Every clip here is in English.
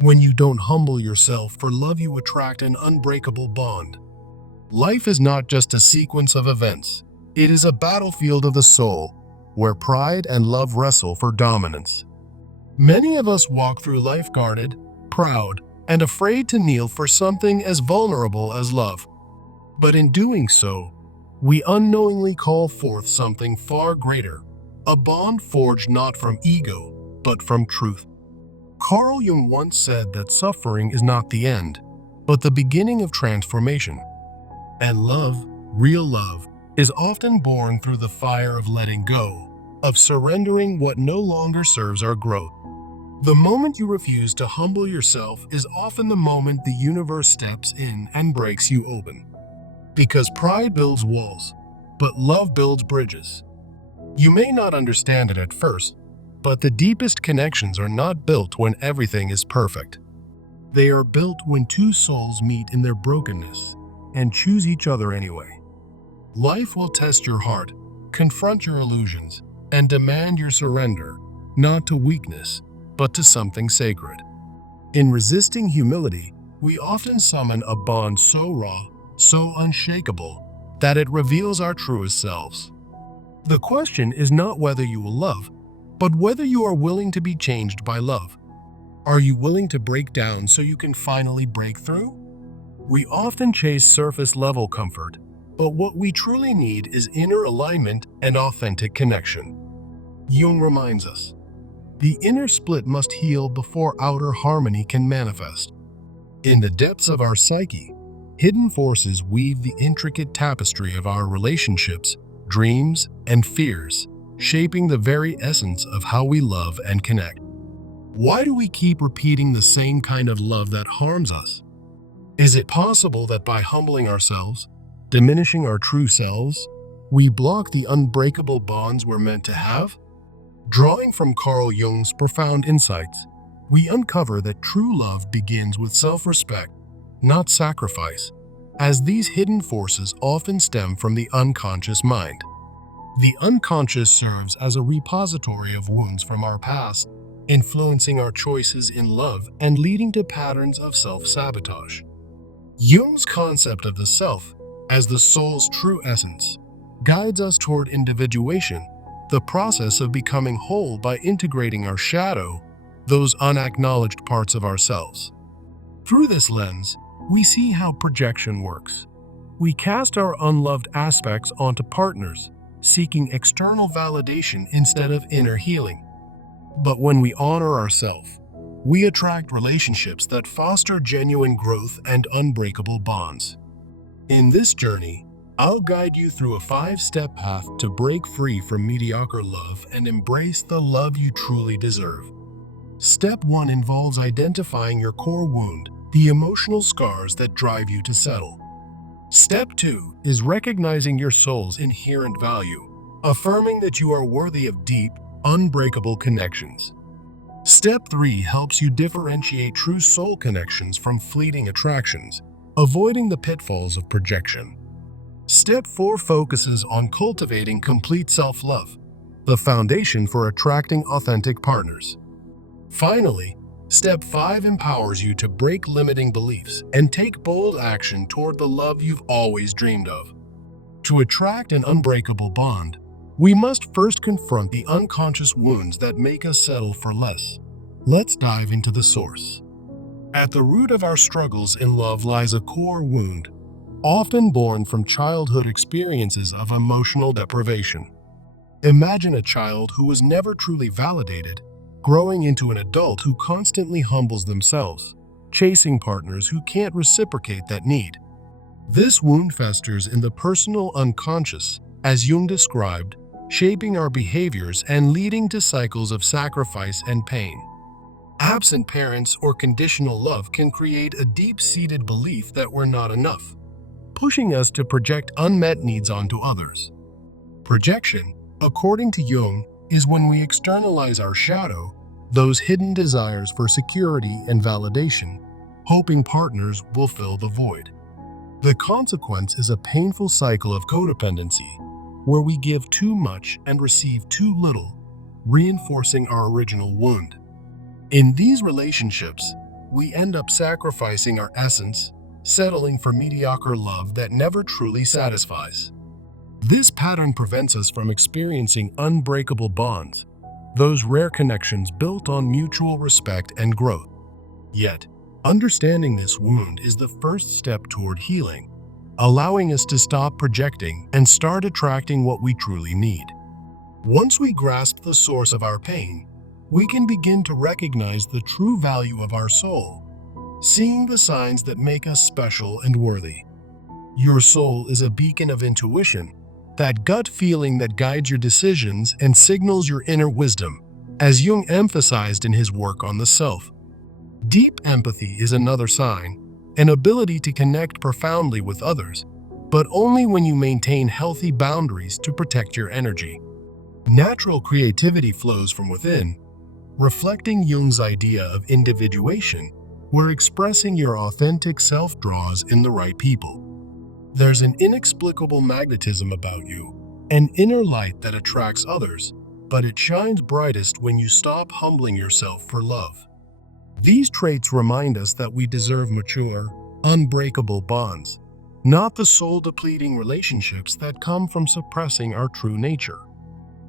When you don't humble yourself for love, you attract an unbreakable bond. Life is not just a sequence of events. It is a battlefield of the soul, where pride and love wrestle for dominance. Many of us walk through life guarded, proud, and afraid to kneel for something as vulnerable as love. But in doing so, we unknowingly call forth something far greater, a bond forged not from ego, but from truth. Carl Jung once said that suffering is not the end, but the beginning of transformation. And love, real love, is often born through the fire of letting go, of surrendering what no longer serves our growth. The moment you refuse to humble yourself is often the moment the universe steps in and breaks you open. Because pride builds walls, but love builds bridges. You may not understand it at first, but the deepest connections are not built when everything is perfect. They are built when two souls meet in their brokenness and choose each other anyway. Life will test your heart, confront your illusions, and demand your surrender, not to weakness, but to something sacred. In resisting humility, we often summon a bond so raw, so unshakable, that it reveals our truest selves. The question is not whether you will love, but whether you are willing to be changed by love. Are you willing to break down so you can finally break through? We often chase surface-level comfort, but what we truly need is inner alignment and authentic connection. Jung reminds us, the inner split must heal before outer harmony can manifest. In the depths of our psyche, hidden forces weave the intricate tapestry of our relationships, dreams, and fears, shaping the very essence of how we love and connect. Why do we keep repeating the same kind of love that harms us? Is it possible that by humbling ourselves, diminishing our true selves, we block the unbreakable bonds we're meant to have? Drawing from Carl Jung's profound insights, we uncover that true love begins with self-respect, not sacrifice, as these hidden forces often stem from the unconscious mind. The unconscious serves as a repository of wounds from our past, influencing our choices in love and leading to patterns of self-sabotage. Jung's concept of the self, as the soul's true essence, guides us toward individuation, the process of becoming whole by integrating our shadow, those unacknowledged parts of ourselves. Through this lens, we see how projection works. We cast our unloved aspects onto partners, seeking external validation instead of inner healing. But when we honor ourselves, we attract relationships that foster genuine growth and unbreakable bonds. In this journey, I'll guide you through a 5-step path to break free from mediocre love and embrace the love you truly deserve. Step 1 involves identifying your core wound, the emotional scars that drive you to settle. Step 2 is recognizing your soul's inherent value, affirming that you are worthy of deep, unbreakable connections. Step 3 helps you differentiate true soul connections from fleeting attractions, avoiding the pitfalls of projection. Step 4 focuses on cultivating complete self-love, the foundation for attracting authentic partners. Finally, Step 5 empowers you to break limiting beliefs and take bold action toward the love you've always dreamed of. To attract an unbreakable bond, we must first confront the unconscious wounds that make us settle for less. Let's dive into the source. At the root of our struggles in love lies a core wound, often born from childhood experiences of emotional deprivation. Imagine a child who was never truly validated, growing into an adult who constantly humbles themselves, chasing partners who can't reciprocate that need. This wound festers in the personal unconscious, as Jung described, shaping our behaviors and leading to cycles of sacrifice and pain. Absent parents or conditional love can create a deep-seated belief that we're not enough, pushing us to project unmet needs onto others. Projection, according to Jung, is when we externalize our shadow, those hidden desires for security and validation, hoping partners will fill the void. The consequence is a painful cycle of codependency, where we give too much and receive too little, reinforcing our original wound. In these relationships, we end up sacrificing our essence, settling for mediocre love that never truly satisfies. This pattern prevents us from experiencing unbreakable bonds, those rare connections built on mutual respect and growth. Yet, understanding this wound is the first step toward healing, allowing us to stop projecting and start attracting what we truly need. Once we grasp the source of our pain, we can begin to recognize the true value of our soul, seeing the signs that make us special and worthy. Your soul is a beacon of intuition, that gut feeling that guides your decisions and signals your inner wisdom, as Jung emphasized in his work on the self. Deep empathy is another sign, an ability to connect profoundly with others, but only when you maintain healthy boundaries to protect your energy. Natural creativity flows from within, reflecting Jung's idea of individuation, where expressing your authentic self draws in the right people. There's an inexplicable magnetism about you, an inner light that attracts others, but it shines brightest when you stop humbling yourself for love. These traits remind us that we deserve mature, unbreakable bonds, not the soul-depleting relationships that come from suppressing our true nature.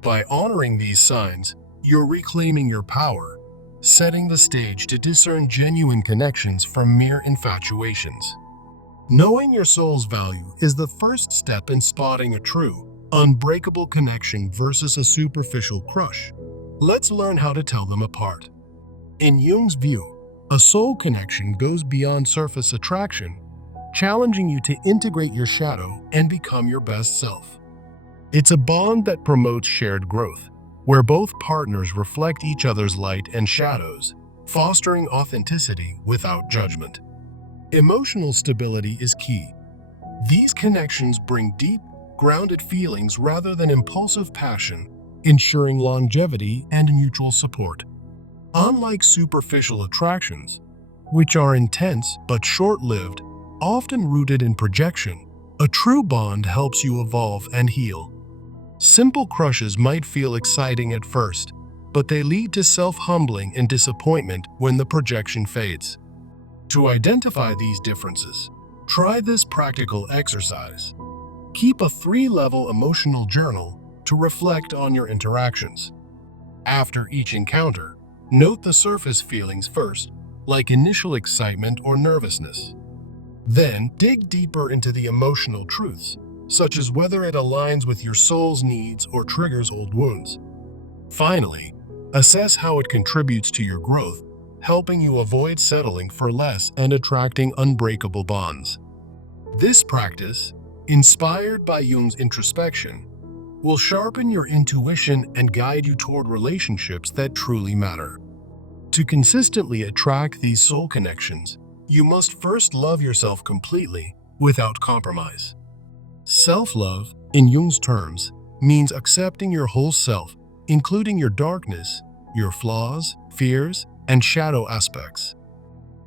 By honoring these signs, you're reclaiming your power, setting the stage to discern genuine connections from mere infatuations. Knowing your soul's value is the first step in spotting a true, unbreakable connection versus a superficial crush. Let's learn how to tell them apart. In Jung's view, a soul connection goes beyond surface attraction, challenging you to integrate your shadow and become your best self. It's a bond that promotes shared growth, where both partners reflect each other's light and shadows, fostering authenticity without judgment. Emotional stability is key. These connections bring deep, grounded feelings rather than impulsive passion, ensuring longevity and mutual support. Unlike superficial attractions, which are intense but short-lived, often rooted in projection, a true bond helps you evolve and heal. Simple crushes might feel exciting at first, but they lead to self-humbling and disappointment when the projection fades. To identify these differences, try this practical exercise. Keep a 3-level emotional journal to reflect on your interactions. After each encounter, note the surface feelings first, like initial excitement or nervousness. Then, dig deeper into the emotional truths, such as whether it aligns with your soul's needs or triggers old wounds. Finally, assess how it contributes to your growth, helping you avoid settling for less and attracting unbreakable bonds. This practice, inspired by Jung's introspection, will sharpen your intuition and guide you toward relationships that truly matter. To consistently attract these soul connections, you must first love yourself completely, without compromise. Self-love, in Jung's terms, means accepting your whole self, including your darkness, your flaws, fears, and shadow aspects.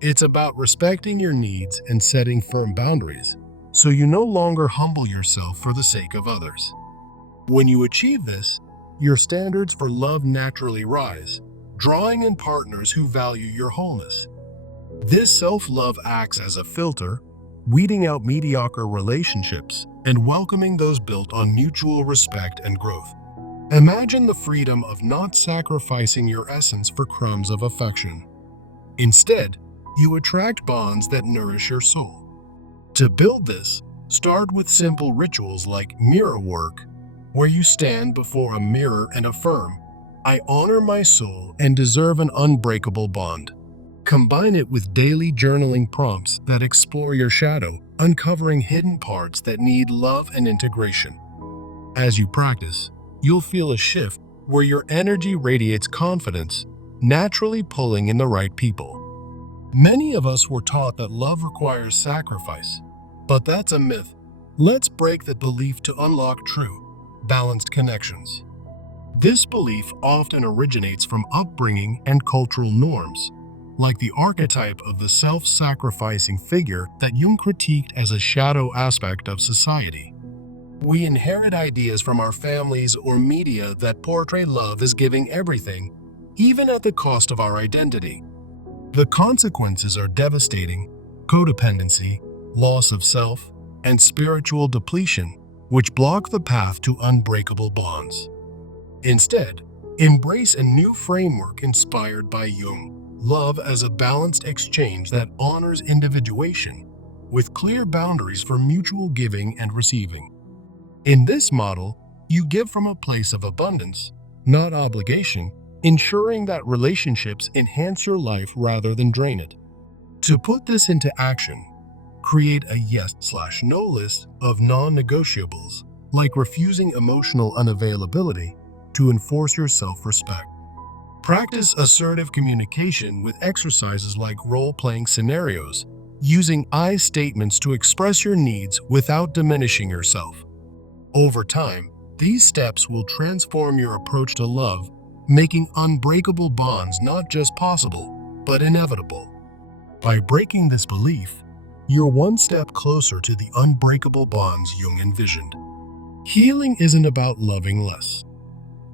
It's about respecting your needs and setting firm boundaries, so you no longer humble yourself for the sake of others. When you achieve this, your standards for love naturally rise, drawing in partners who value your wholeness. This self-love acts as a filter, weeding out mediocre relationships and welcoming those built on mutual respect and growth. Imagine the freedom of not sacrificing your essence for crumbs of affection. Instead, you attract bonds that nourish your soul. To build this, start with simple rituals like mirror work, where you stand before a mirror and affirm, "I honor my soul and deserve an unbreakable bond." Combine it with daily journaling prompts that explore your shadow, uncovering hidden parts that need love and integration. As you practice, you'll feel a shift where your energy radiates confidence, naturally pulling in the right people. Many of us were taught that love requires sacrifice, but that's a myth. Let's break that belief to unlock true, balanced connections. This belief often originates from upbringing and cultural norms, like the archetype of the self-sacrificing figure that Jung critiqued as a shadow aspect of society. We inherit ideas from our families or media that portray love as giving everything, even at the cost of our identity. The consequences are devastating: codependency, loss of self, and spiritual depletion, which block the path to unbreakable bonds. Instead, embrace a new framework inspired by Jung: love as a balanced exchange that honors individuation, with clear boundaries for mutual giving and receiving. In this model, you give from a place of abundance, not obligation, ensuring that relationships enhance your life rather than drain it. To put this into action, create a yes/no list of non-negotiables, like refusing emotional unavailability, to enforce your self-respect. Practice assertive communication with exercises like role-playing scenarios, using I statements to express your needs without diminishing yourself. Over time, these steps will transform your approach to love, making unbreakable bonds not just possible, but inevitable. By breaking this belief, you're one step closer to the unbreakable bonds Jung envisioned. Healing isn't about loving less.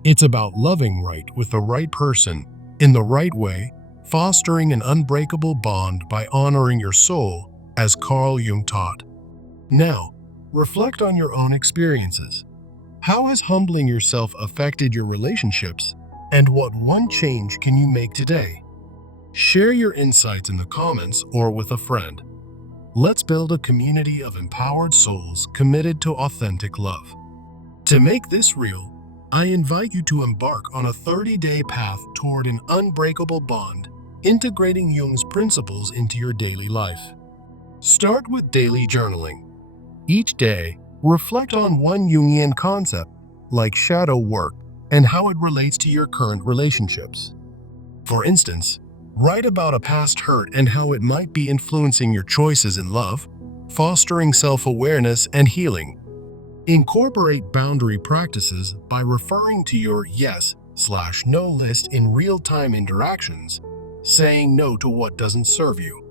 It's about loving right with the right person, in the right way, fostering an unbreakable bond by honoring your soul, as Carl Jung taught. Now, reflect on your own experiences. How has humbling yourself affected your relationships, and what one change can you make today? Share your insights in the comments or with a friend. Let's build a community of empowered souls committed to authentic love. To make this real, I invite you to embark on a 30-day path toward an unbreakable bond, integrating Jung's principles into your daily life. Start with daily journaling. Each day, reflect on one Jungian concept, like shadow work, and how it relates to your current relationships. For instance, write about a past hurt and how it might be influencing your choices in love, fostering self-awareness and healing. Incorporate boundary practices by referring to your yes/no list in real-time interactions, saying no to what doesn't serve you.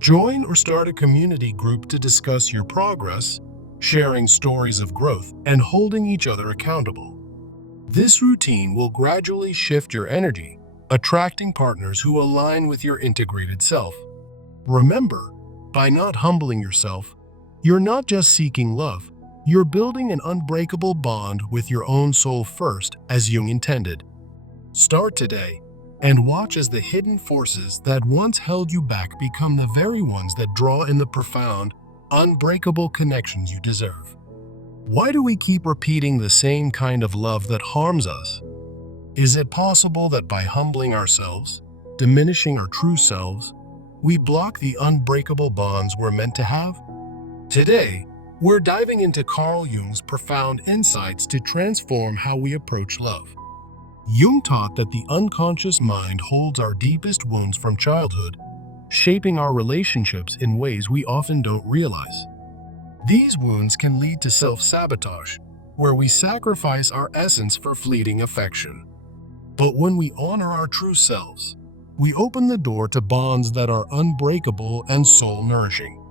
Join or start a community group to discuss your progress, sharing stories of growth, and holding each other accountable. This routine will gradually shift your energy, attracting partners who align with your integrated self. Remember, by not humbling yourself, you're not just seeking love, you're building an unbreakable bond with your own soul first, as Jung intended. Start today, and watch as the hidden forces that once held you back become the very ones that draw in the profound, unbreakable connections you deserve. Why do we keep repeating the same kind of love that harms us? Is it possible that by humbling ourselves, diminishing our true selves, we block the unbreakable bonds we're meant to have? Today, we're diving into Carl Jung's profound insights to transform how we approach love. Jung taught that the unconscious mind holds our deepest wounds from childhood, shaping our relationships in ways we often don't realize. These wounds can lead to self-sabotage, where we sacrifice our essence for fleeting affection. But when we honor our true selves, we open the door to bonds that are unbreakable and soul-nourishing.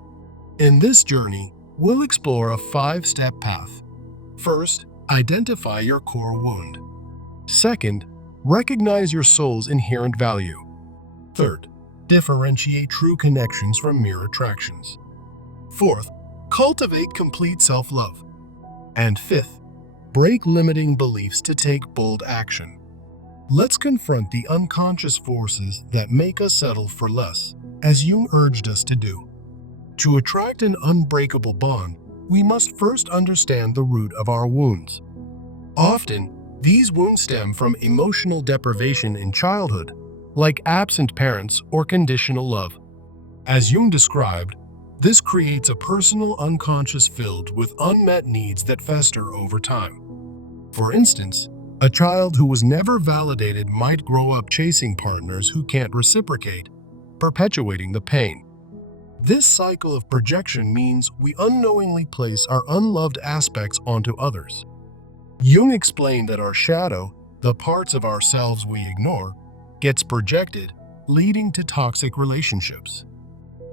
In this journey, we'll explore a 5-step path. First, identify your core wound. Second, recognize your soul's inherent value. Third, differentiate true connections from mere attractions. Fourth, cultivate complete self-love. And fifth, break limiting beliefs to take bold action. Let's confront the unconscious forces that make us settle for less, as Jung urged us to do. To attract an unbreakable bond, we must first understand the root of our wounds. Often, these wounds stem from emotional deprivation in childhood, like absent parents or conditional love. As Jung described, this creates a personal unconscious filled with unmet needs that fester over time. For instance, a child who was never validated might grow up chasing partners who can't reciprocate, perpetuating the pain. This cycle of projection means we unknowingly place our unloved aspects onto others. Jung explained that our shadow, the parts of ourselves we ignore, gets projected, leading to toxic relationships.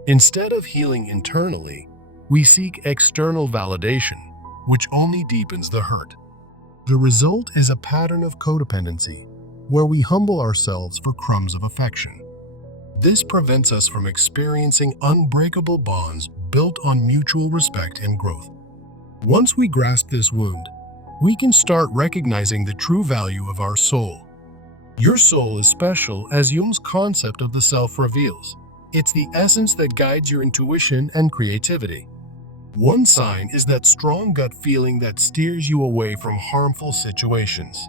Instead of healing internally, we seek external validation, which only deepens the hurt. The result is a pattern of codependency, where we humble ourselves for crumbs of affection. This prevents us from experiencing unbreakable bonds built on mutual respect and growth. Once we grasp this wound, we can start recognizing the true value of our soul. Your soul is special, as Jung's concept of the self reveals. It's the essence that guides your intuition and creativity. One sign is that strong gut feeling that steers you away from harmful situations.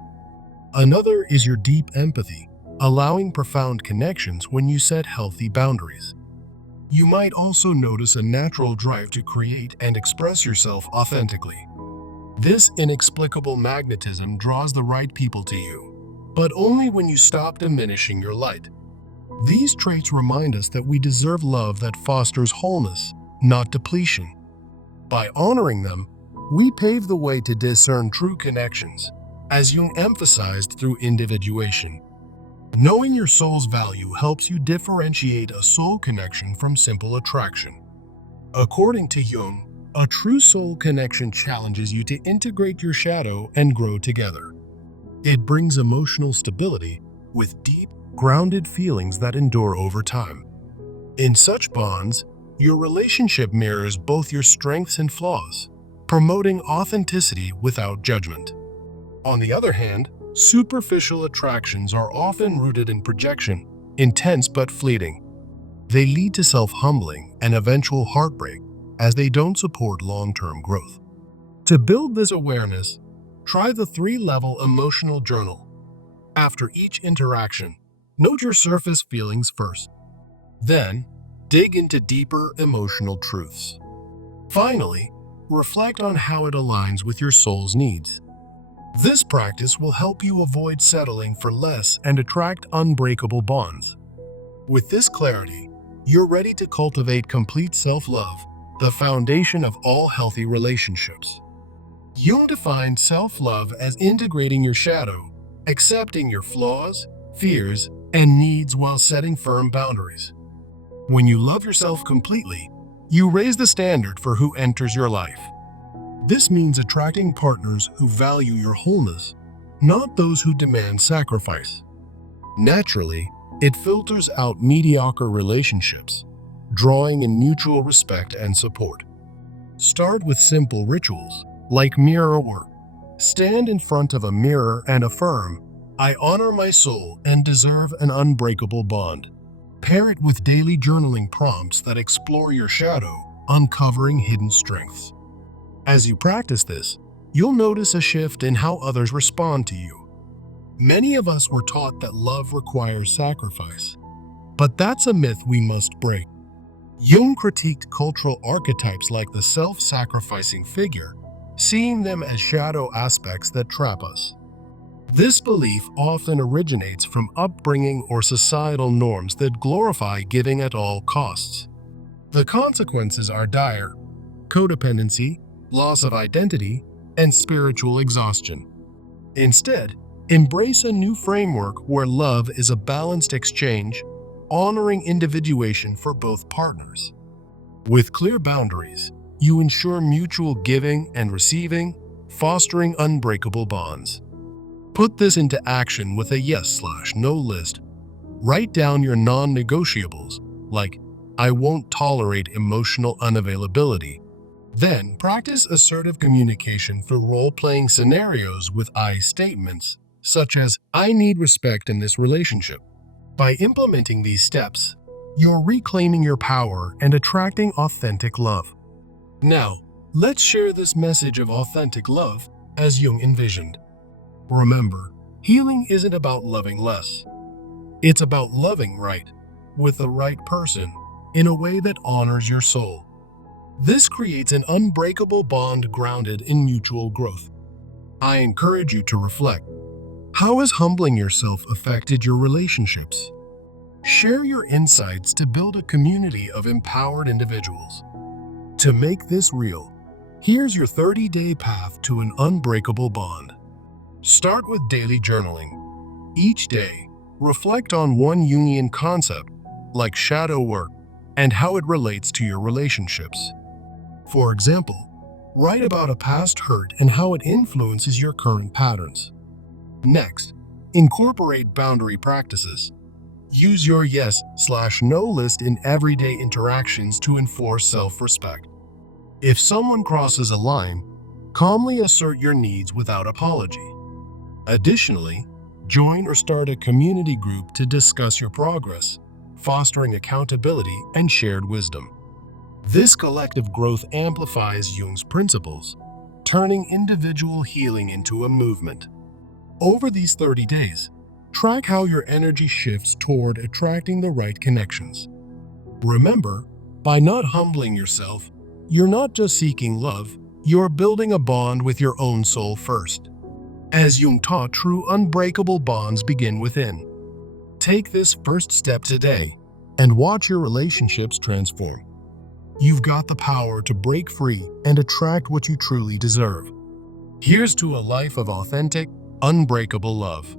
Another is your deep empathy, allowing profound connections when you set healthy boundaries. You might also notice a natural drive to create and express yourself authentically. This inexplicable magnetism draws the right people to you, but only when you stop diminishing your light. These traits remind us that we deserve love that fosters wholeness, not depletion. By honoring them, we pave the way to discern true connections, as Jung emphasized through individuation. Knowing your soul's value helps you differentiate a soul connection from simple attraction. According to Jung, a true soul connection challenges you to integrate your shadow and grow together. It brings emotional stability with deep, grounded feelings that endure over time. In such bonds, your relationship mirrors both your strengths and flaws, promoting authenticity without judgment. On the other hand, superficial attractions are often rooted in projection, intense but fleeting. They lead to self-humbling and eventual heartbreak as they don't support long-term growth. To build this awareness, try the 3-level emotional journal. After each interaction, note your surface feelings first. Then, dig into deeper emotional truths. Finally, reflect on how it aligns with your soul's needs. This practice will help you avoid settling for less and attract unbreakable bonds. With this clarity, you're ready to cultivate complete self-love, the foundation of all healthy relationships. Jung defined self-love as integrating your shadow, accepting your flaws, fears, and needs while setting firm boundaries. When you love yourself completely, you raise the standard for who enters your life. This means attracting partners who value your wholeness, not those who demand sacrifice. Naturally, it filters out mediocre relationships, drawing in mutual respect and support. Start with simple rituals, like mirror work. Stand in front of a mirror and affirm, "I honor my soul and deserve an unbreakable bond." Pair it with daily journaling prompts that explore your shadow, uncovering hidden strengths. As you practice this, you'll notice a shift in how others respond to you. Many of us were taught that love requires sacrifice, but that's a myth we must break. Jung critiqued cultural archetypes like the self-sacrificing figure, seeing them as shadow aspects that trap us. This belief often originates from upbringing or societal norms that glorify giving at all costs. The consequences are dire: codependency, loss of identity, and spiritual exhaustion. Instead, embrace a new framework where love is a balanced exchange, honoring individuation for both partners. With clear boundaries, you ensure mutual giving and receiving, fostering unbreakable bonds. Put this into action with a yes/no list. Write down your non-negotiables, like, "I won't tolerate emotional unavailability." Then, practice assertive communication through role-playing scenarios with I statements, such as, "I need respect in this relationship." By implementing these steps, you're reclaiming your power and attracting authentic love. Now, let's share this message of authentic love as Jung envisioned. Remember, healing isn't about loving less. It's about loving right, with the right person, in a way that honors your soul. This creates an unbreakable bond grounded in mutual growth. I encourage you to reflect. How has humbling yourself affected your relationships? Share your insights to build a community of empowered individuals. To make this real, here's your 30-day path to an unbreakable bond. Start with daily journaling. Each day, reflect on one Jungian concept, like shadow work, and how it relates to your relationships. For example, write about a past hurt and how it influences your current patterns. Next, incorporate boundary practices. Use your yes/no list in everyday interactions to enforce self-respect. If someone crosses a line, calmly assert your needs without apology. Additionally, join or start a community group to discuss your progress, fostering accountability and shared wisdom. This collective growth amplifies Jung's principles, turning individual healing into a movement. Over these 30 days, track how your energy shifts toward attracting the right connections. Remember, by not humbling yourself, you're not just seeking love, you're building a bond with your own soul first. As Jung taught, true unbreakable bonds begin within. Take this first step today and watch your relationships transform. You've got the power to break free and attract what you truly deserve. Here's to a life of authentic, unbreakable love.